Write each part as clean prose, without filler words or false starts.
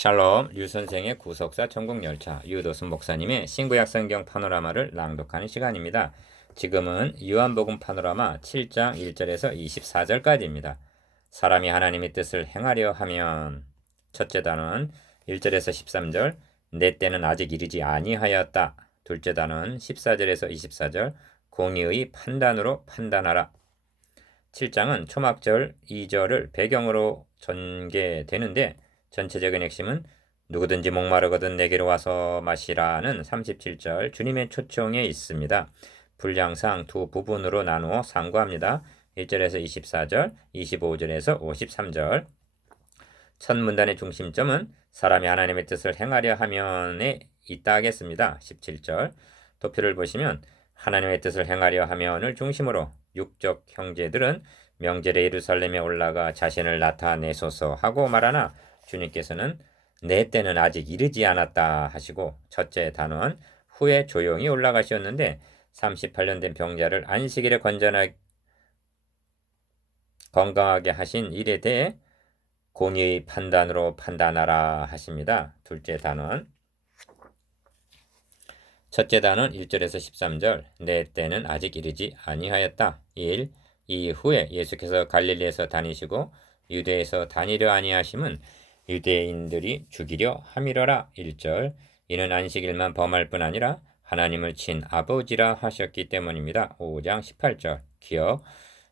샬롬, 류 선생의 구속사 천국열차, 유도순 목사님의 신구약 성경 파노라마를 낭독하는 시간입니다. 지금은 요한복음 파노라마 7장 1절에서 24절까지입니다. 사람이 하나님의 뜻을 행하려 하면, 첫째 단원 1절에서 13절, 내 때는 아직 이르지 아니하였다. 둘째 단원 14절에서 24절, 공의의 판단으로 판단하라. 7장은 초막절 2절을 배경으로 전개되는데 전체적인 핵심은 누구든지 목마르거든 내게로 와서 마시라는 37절 주님의 초청에 있습니다. 분량상 두 부분으로 나누어 상고합니다. 1절에서 24절, 25절에서 53절. 첫 문단의 중심점은 사람이 하나님의 뜻을 행하려 하면에 있다 하겠습니다. 17절. 도표를 보시면 하나님의 뜻을 행하려 하면을 중심으로 육적 형제들은 명절에 예루살렘에 올라가 자신을 나타내소서 하고 말하나 주님께서는 내 때는 아직 이르지 않았다 하시고 첫째 단원 후에 조용히 올라가셨는데 38년 된 병자를 안식일에 건강하게 하신 일에 대해 공의의 판단으로 판단하라 하십니다. 둘째 단원 첫째 단원 1절에서 13절 내 때는 아직 이르지 아니하였다. 1. 이후에 예수께서 갈릴리에서 다니시고 유대에서 다니려 아니하심은 유대인들이 죽이려 함이러라. 1절 이는 안식일만 범할 뿐 아니라 하나님을 친 아버지라 하셨기 때문입니다. 5장 18절 기억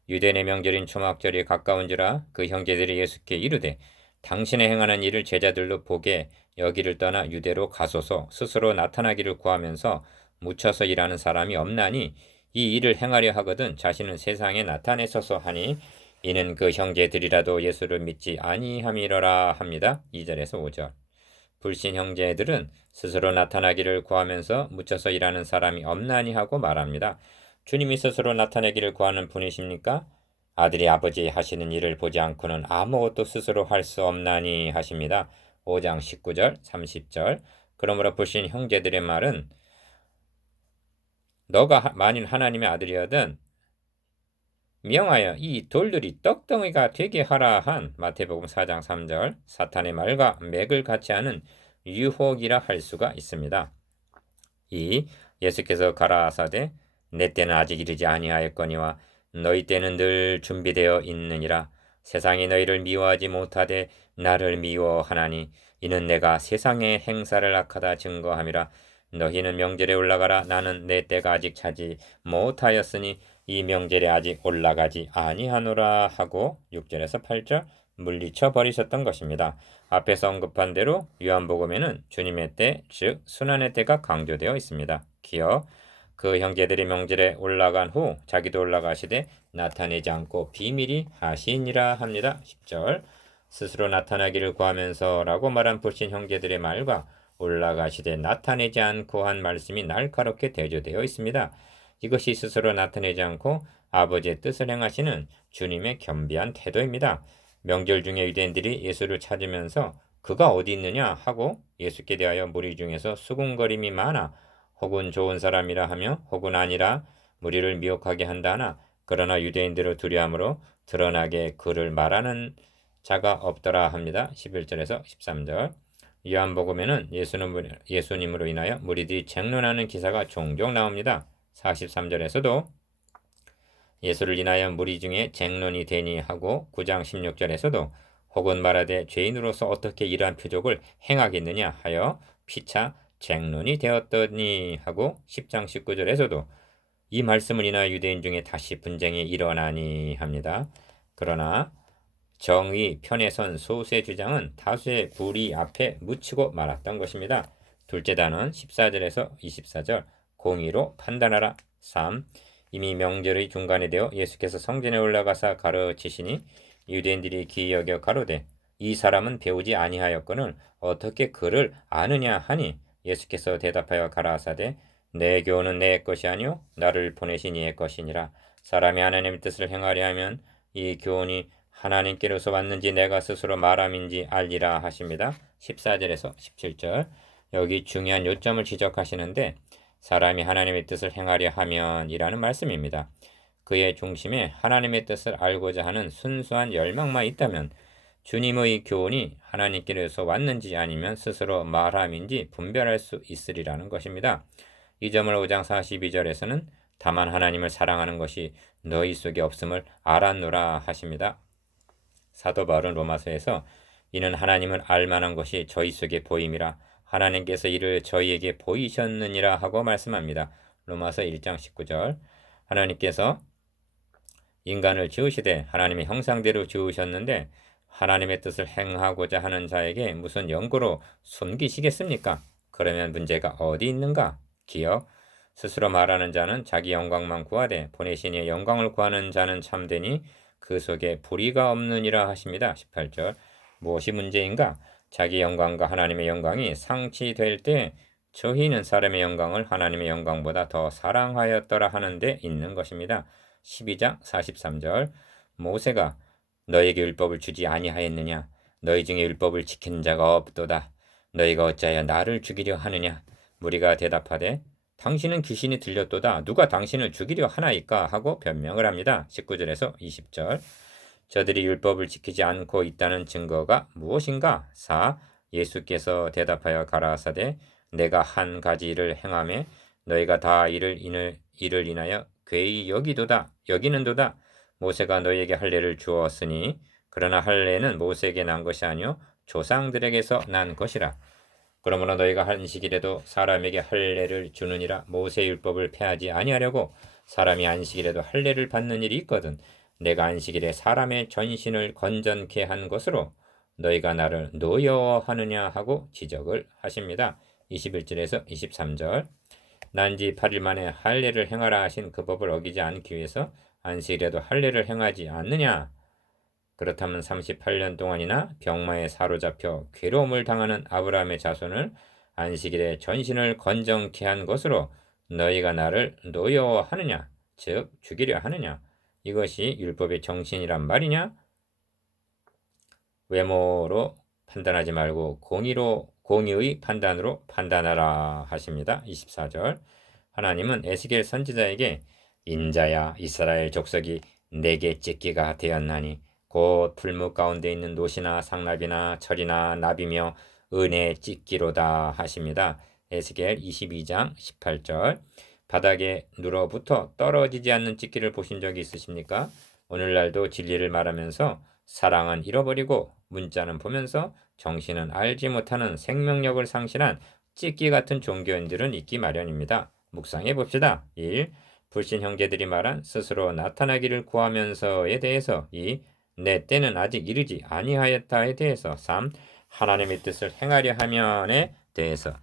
유대인의 명절인 초막절이 가까운지라 그 형제들이 예수께 이르되 당신의 행하는 일을 제자들로 보게 여기를 떠나 유대로 가소서 스스로 나타나기를 구하면서 묻혀서 일하는 사람이 없나니 이 일을 행하려 하거든 자신은 세상에 나타내소서 하니 이는 그 형제들이라도 예수를 믿지 아니함이러라 합니다. 2절에서 5절 불신 형제들은 스스로 나타나기를 구하면서 묻혀서 일하는 사람이 없나니 하고 말합니다. 주님이 스스로 나타내기를 구하는 분이십니까? 아들이 아버지 하시는 일을 보지 않고는 아무것도 스스로 할 수 없나니 하십니다. 5장 19절 30절 그러므로 불신 형제들의 말은 너가 만일 하나님의 아들이거든 명하여 이 돌들이 떡덩이가 되게 하라 한 마태복음 4장 3절 사탄의 말과 맥을 같이 하는 유혹이라 할 수가 있습니다. 2. 예수께서 가라사대 내 때는 아직 이르지 아니하였거니와 너희 때는 늘 준비되어 있느니라. 세상이 너희를 미워하지 못하되 나를 미워하나니 이는 내가 세상의 행사를 악하다 증거함이라. 너희는 명절에 올라가라. 나는 내 때가 아직 차지 못하였으니 이 명절에 아직 올라가지 아니하노라 하고 6절에서 8절 물리쳐 버리셨던 것입니다. 앞에서 언급한 대로 요한복음에는 주님의 때, 즉 순환의 때가 강조되어 있습니다. 기억 그 형제들이 명절에 올라간 후 자기도 올라가시되 나타내지 않고 비밀히 하시니라 합니다. 10절 스스로 나타나기를 구하면서라고 말한 불신 형제들의 말과 올라가시되 나타내지 않고 한 말씀이 날카롭게 대조되어 있습니다. 이것이 스스로 나타내지 않고 아버지의 뜻을 행하시는 주님의 겸비한 태도입니다. 명절 중에 유대인들이 예수를 찾으면서 그가 어디 있느냐 하고 예수께 대하여 무리 중에서 수군거림이 많아 혹은 좋은 사람이라 하며 혹은 아니라 무리를 미혹하게 한다 하나 그러나 유대인들을 두려함으로 드러나게 그를 말하는 자가 없더라 합니다. 11절에서 13절 요한복음에는 예수님으로 인하여 무리들이 쟁론하는 기사가 종종 나옵니다. 43절에서도 예수를 인하여 무리 중에 쟁론이 되니 하고 9장 16절에서도 혹은 말하되 죄인으로서 어떻게 이러한 표적을 행하겠느냐 하여 피차 쟁론이 되었더니 하고 10장 19절에서도 이 말씀을 인하여 유대인 중에 다시 분쟁이 일어나니 합니다. 그러나 정의 편에 선 소수의 주장은 다수의 불의 앞에 묻히고 말았던 것입니다. 둘째 단원 14절에서 24절 공의로 판단하라. 3. 이미 명절의 중간에 되어 예수께서 성전에 올라가사 가르치시니 유대인들이 기이 여겨 가로되 이 사람은 배우지 아니하였거늘 어떻게 그를 아느냐 하니 예수께서 대답하여 가라사대 내 교훈은 내 것이 아니요 나를 보내신 이의 것이니라. 사람이 하나님의 뜻을 행하려 하면 이 교훈이 하나님께로서 왔는지 내가 스스로 말함인지 알리라 하십니다. 14절에서 17절 여기 중요한 요점을 지적하시는데 사람이 하나님의 뜻을 행하려 하면 이라는 말씀입니다. 그의 중심에 하나님의 뜻을 알고자 하는 순수한 열망만 있다면 주님의 교훈이 하나님께로서 왔는지 아니면 스스로 말함인지 분별할 수 있으리라는 것입니다. 이 점을 5장 42절에서는 다만 하나님을 사랑하는 것이 너희 속에 없음을 알았노라 하십니다. 사도 바울은 로마서에서 이는 하나님을 알만한 것이 저희 속에 보임이라 하나님께서 이를 저희에게 보이셨느니라 하고 말씀합니다. 로마서 1장 19절. 하나님께서 인간을 지으시되 하나님의 형상대로 지으셨는데 하나님의 뜻을 행하고자 하는 자에게 무슨 연고로 숨기시겠습니까? 그러면 문제가 어디 있는가? 기억. 스스로 말하는 자는 자기 영광만 구하되 보내신 이의 영광을 구하는 자는 참되니 그 속에 불의가 없느니라 하십니다. 18절. 무엇이 문제인가? 자기 영광과 하나님의 영광이 상치될 때 저희는 사람의 영광을 하나님의 영광보다 더 사랑하였더라 하는 데 있는 것입니다. 12장 43절. 모세가 너에게 율법을 주지 아니하였느냐? 너희 중에 율법을 지킨 자가 없도다. 너희가 어찌하여 나를 죽이려 하느냐? 무리가 대답하되 당신은 귀신이 들렸도다. 누가 당신을 죽이려 하나이까? 하고 변명을 합니다. 19절에서 20절. 저들이 율법을 지키지 않고 있다는 증거가 무엇인가? 4. 예수께서 대답하여 가라사대 내가 한 가지 일을 행하매 너희가 다 이를 인하여 괴히 여기는도다. 모세가 너희에게 할례를 주었으니 그러나 할례는 모세에게 난 것이 아니요 조상들에게서 난 것이라. 그러므로 너희가 안식일에도 사람에게 할례를 주느니라. 모세의 율법을 폐하지 아니하려고 사람이 안식일에도 할례를 받는 일이 있거든. 내가 안식일에 사람의 전신을 건전케 한 것으로 너희가 나를 노여워하느냐 하고 지적을 하십니다. 21절에서 23절. 난지 8일 만에 할례를 행하라 하신 그 법을 어기지 않기 위해서 안식일에도 할례를 행하지 않느냐? 그렇다면 38년 동안이나 병마에 사로잡혀 괴로움을 당하는 아브라함의 자손을 안식일에 전신을 건정케 한 것으로 너희가 나를 노여워하느냐? 즉 죽이려 하느냐? 이것이 율법의 정신이란 말이냐? 외모로 판단하지 말고 공의의 판단으로 판단하라 하십니다. 24절. 하나님은 에스겔 선지자에게 인자야 이스라엘 족속이 내게 찢기가 되었나니 곧 풀무 가운데 있는 노시나 상납이나 철이나 나비며 은혜 찢기로다 하십니다. 에스겔 22장 18절. 바닥에 눌어붙어 떨어지지 않는 찢기를 보신 적이 있으십니까? 오늘날도 진리를 말하면서 사랑은 잃어버리고 문자는 보면서 정신은 알지 못하는 생명력을 상실한 찢기 같은 종교인들은 있기 마련입니다. 묵상해 봅시다. 1. 불신 형제들이 말한 스스로 나타나기를 구하면서에 대해서 2. 내 때는 아직 이르지 아니하였다에 대해서 3. 하나님의 뜻을 행하려 하면에 대해서